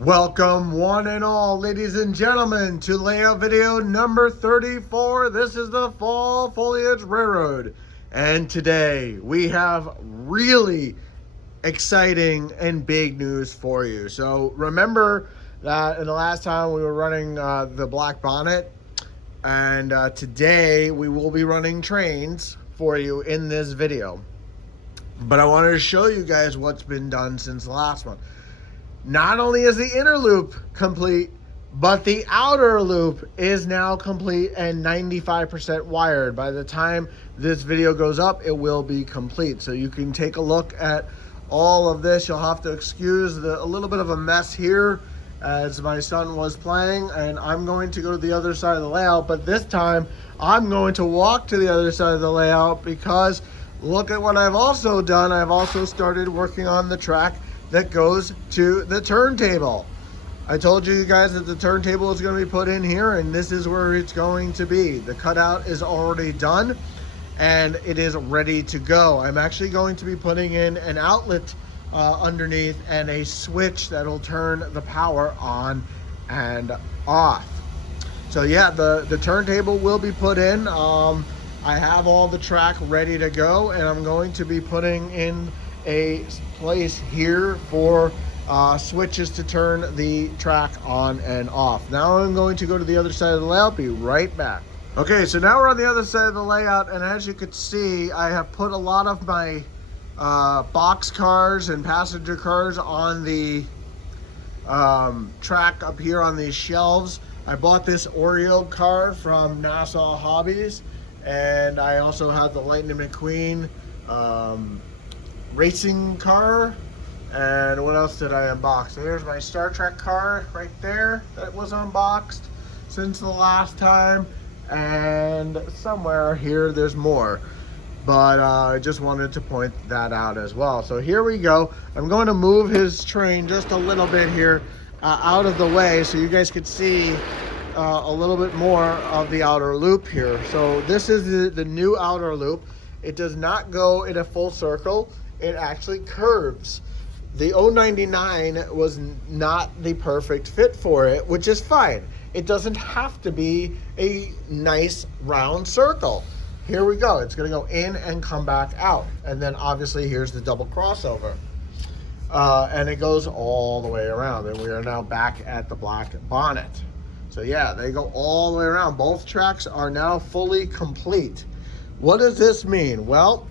Welcome one and all, ladies and gentlemen, to layout video number 34. This is the Fall Foliage Railroad. And today we have really exciting and big news for you. So remember that in the last time we were running the black bonnet, and today we will be running trains for you in this video. But I wanted to show you guys what's been done since the last one. Not only is the inner loop complete, but the outer loop is now complete and 95% wired. By the time this video goes up, it will be complete. So you can take a look at all of this. You'll have to excuse a little bit of a mess here as my son was playing, and I'm going to go to the other side of the layout, but this time I'm going to walk to the other side of the layout because look at what I've also done. I've also started working on the track that goes to the turntable. I told you guys that the turntable is going to be put in here, and this is where it's going to be. The cutout is already done and it is ready to go. I'm actually going to be putting in an outlet underneath and a switch that'll turn the power on and off. So yeah, the turntable will be put in. I have all the track ready to go, and I'm going to be putting in a place here for switches to turn the track on and off. Now I'm going to go to the other side of the layout. Be right back. Okay, so now we're on the other side of the layout, and as you can see, I have put a lot of my box cars and passenger cars on the track up here on these shelves. I bought this Oreo car from Nassau Hobbies, and I also have the Lightning McQueen racing car. And what else did I unbox? So here's my Star Trek car right there that was unboxed since the last time, and somewhere here there's more, but I just wanted to point that out as well. So here we go. I'm going to move his train just a little bit here out of the way so you guys could see a little bit more of the outer loop here. So this is the new outer loop. It does not go in a full circle. It actually curves. The 099 was not the perfect fit for it, which is fine. It doesn't have to be a nice round circle. Here we go. It's going to go in and come back out. And then obviously here's the double crossover. And it goes all the way around. And we are now back at the black bonnet. So yeah, they go all the way around. Both tracks are now fully complete. What does this mean? Well,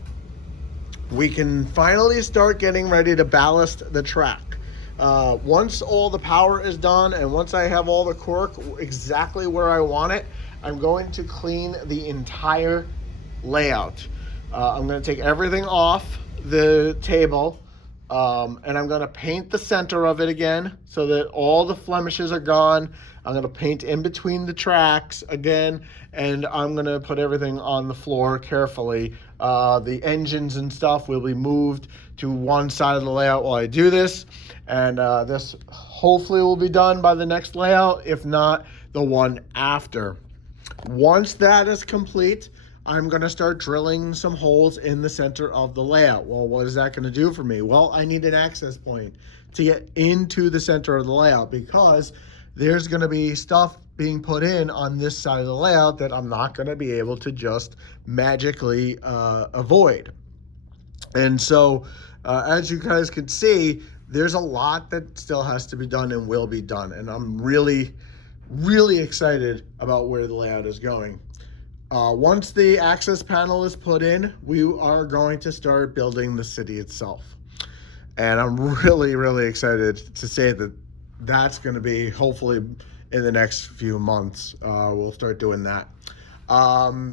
we can finally start getting ready to ballast the track. Once all the power is done and once I have all the cork exactly where I want it, I'm going to clean the entire layout. I'm going to take everything off the table, and I'm going to paint the center of it again so that all the blemishes are gone. I'm going to paint in between the tracks again, and I'm going to put everything on the floor carefully. The engines and stuff will be moved to one side of the layout while I do this, and this hopefully will be done by the next layout, if not the one after. Once that is complete, I'm going to start drilling some holes in the center of the layout. Well, what is that going to do for me? Well, I need an access point to get into the center of the layout because there's going to be stuff being put in on this side of the layout that I'm not going to be able to just magically avoid. And so, as you guys can see, there's a lot that still has to be done and will be done. And I'm really, really excited about where the layout is going. Once the access panel is put in, we are going to start building the city itself. And I'm really, really excited to say that that's going to be hopefully in the next few months. We'll start doing that.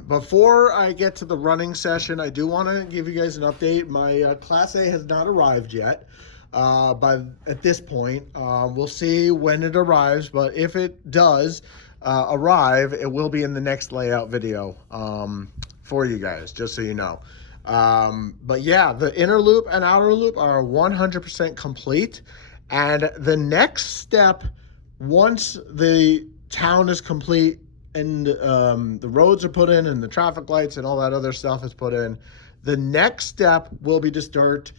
Before I get to the running session, I do want to give you guys an update. My Class A has not arrived yet. But at this point, we'll see when it arrives. But if it does arrive, it will be in the next layout video for you guys, just so you know. But yeah, the inner loop and outer loop are 100% complete. And the next step, once the town is complete and the roads are put in and the traffic lights and all that other stuff is put in, the next step will be to start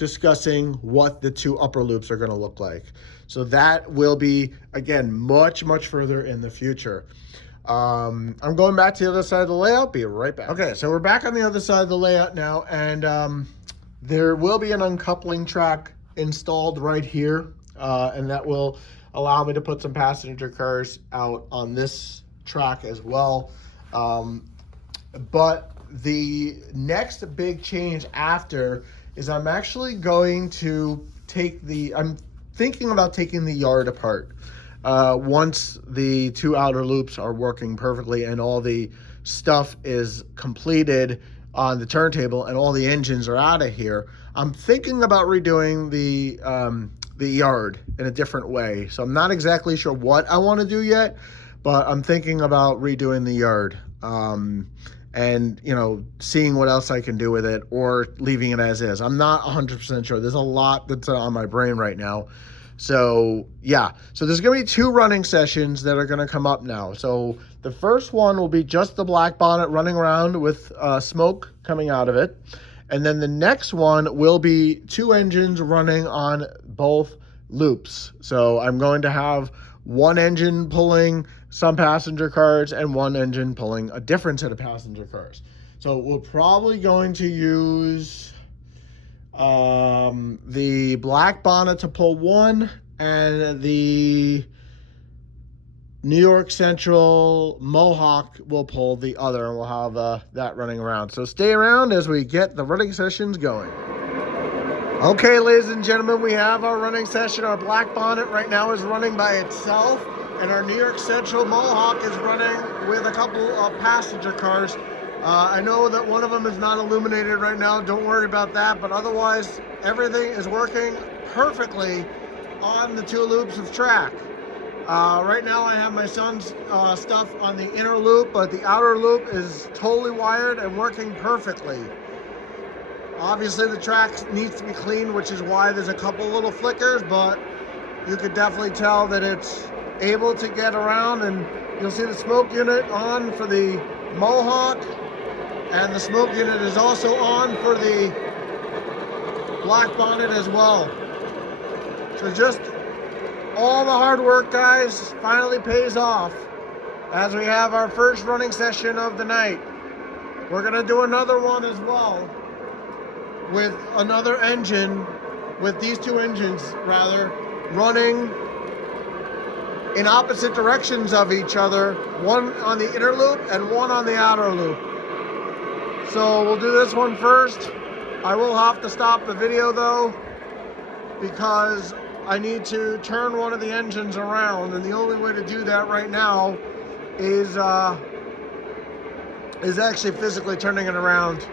discussing what the two upper loops are going to look like. So that will be, again, much further in the future. I'm going back to the other side of the layout. Be right back. Okay, so we're back on the other side of the layout now, and there will be an uncoupling track installed right here, and that will allow me to put some passenger cars out on this track as well. But the next big change after is I'm actually going to I'm thinking about taking the yard apart. Once the two outer loops are working perfectly and all the stuff is completed on the turntable and all the engines are out of here, I'm thinking about redoing the yard in a different way. So I'm not exactly sure what I want to do yet, but I'm thinking about redoing the yard. And, you know, seeing what else I can do with it or leaving it as is. I'm not 100% sure. There's a lot that's on my brain right now. So, yeah. So there's going to be two running sessions that are going to come up now. So the first one will be just the black bonnet running around with smoke coming out of it. And then the next one will be two engines running on both loops. So I'm going to have one engine pulling some passenger cars and one engine pulling a different set of passenger cars. So we're probably going to use the black bonnet to pull one and the New York Central Mohawk will pull the other, and we'll have that running around. So stay around as we get the running sessions going. Okay, ladies and gentlemen, we have our running session. Our black bonnet right now is running by itself, and our New York Central Mohawk is running with a couple of passenger cars. I know that one of them is not illuminated right now. Don't worry about that, but otherwise, everything is working perfectly on the two loops of track. Right now, I have my son's stuff on the inner loop, but the outer loop is totally wired and working perfectly. Obviously, the track needs to be cleaned, which is why there's a couple little flickers, but you could definitely tell that it's able to get around, and you'll see the smoke unit on for the Mohawk, and the smoke unit is also on for the black bonnet as well. So just all the hard work, guys, finally pays off as we have our first running session of the night. We're gonna do another one as well with another engine, with these two engines rather, running in opposite directions of each other, one on the inner loop and one on the outer loop. So we'll do this one first. I will have to stop the video though, because I need to turn one of the engines around, and the only way to do that right now is actually physically turning it around.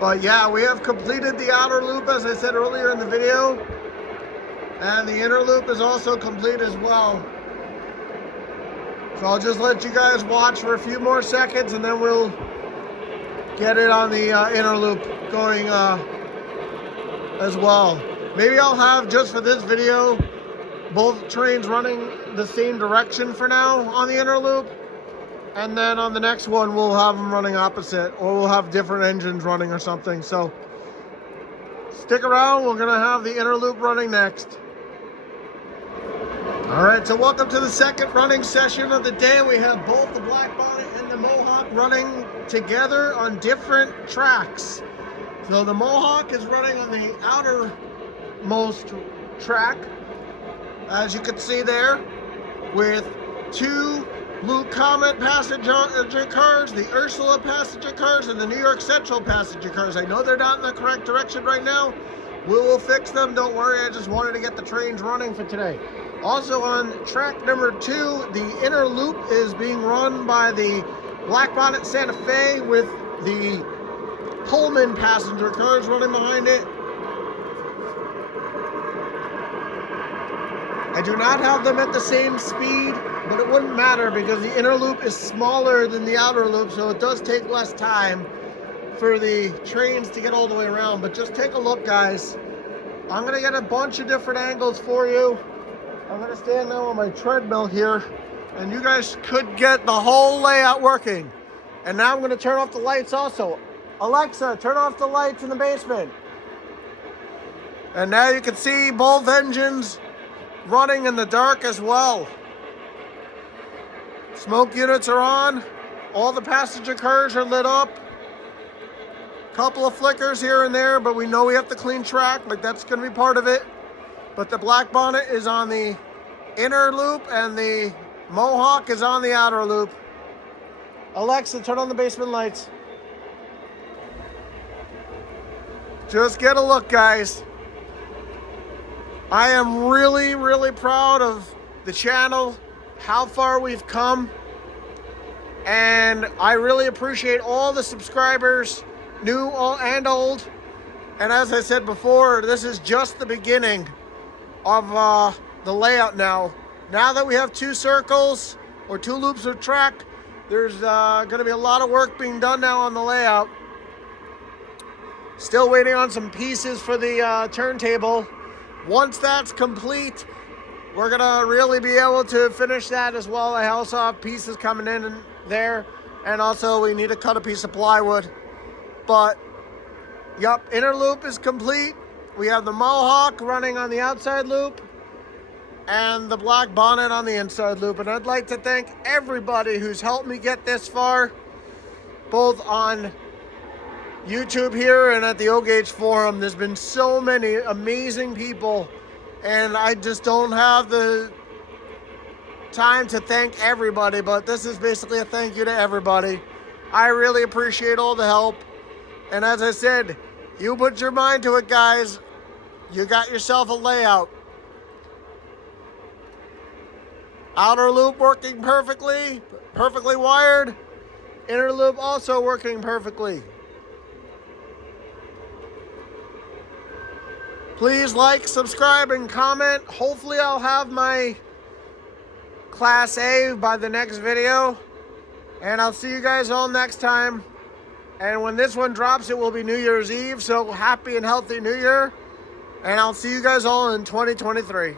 But yeah, we have completed the outer loop, as I said earlier in the video, and the inner loop is also complete as well. So I'll just let you guys watch for a few more seconds, and then we'll get it on the inner loop going as well. Maybe I'll have, just for this video, both trains running the same direction for now on the inner loop. And then on the next one, we'll have them running opposite, or we'll have different engines running or something. So stick around, we're gonna have the inner loop running next. All right, so welcome to the second running session of the day. We have both the black bonnet and the Mohawk running together on different tracks. So the Mohawk is running on the outermost track, as you can see there, with two Blue Comet passenger cars, the Ursula passenger cars, and the New York Central passenger cars. I know they're not in the correct direction right now. We will fix them, don't worry. I just wanted to get the trains running for today. Also on track number 2, the inner loop is being run by the Black Bonnet Santa Fe with the Pullman passenger cars running behind it. I do not have them at the same speed, but it wouldn't matter because the inner loop is smaller than the outer loop, so it does take less time for the trains to get all the way around. But just take a look, guys. I'm gonna get a bunch of different angles for you. I'm gonna stand now on my treadmill here, and you guys could get the whole layout working. And now I'm gonna turn off the lights also. Alexa, turn off the lights in the basement. And now you can see both engines running in the dark as well. Smoke units are on. All the passenger cars are lit up. Couple of flickers here and there, but we know we have to clean track, like that's gonna be part of it. But the black bonnet is on the inner loop and the Mohawk is on the outer loop. Alexa, turn on the basement lights. Just get a look, guys. I am really, really proud of the channel, how far we've come. And I really appreciate all the subscribers, new and old. And as I said before, this is just the beginning of the layout now. Now that we have 2 circles or 2 loops of track, there's gonna be a lot of work being done now on the layout. Still waiting on some pieces for the turntable. Once that's complete, we're gonna really be able to finish that as well. I also have pieces coming in there, and also we need to cut a piece of plywood. But yep, inner loop is complete. We have the Mohawk running on the outside loop and the black bonnet on the inside loop. And I'd like to thank everybody who's helped me get this far, both on YouTube here and at the O-Gauge forum. There's been so many amazing people, and I just don't have the time to thank everybody, but this is basically a thank you to everybody. I really appreciate all the help. And as I said, you put your mind to it, guys. You got yourself a layout. Outer loop working perfectly wired. Inner loop also working perfectly. Please like, subscribe, and comment. Hopefully I'll have my Class A by the next video. And I'll see you guys all next time. And when this one drops, it will be New Year's Eve. So happy and healthy New Year. And I'll see you guys all in 2023.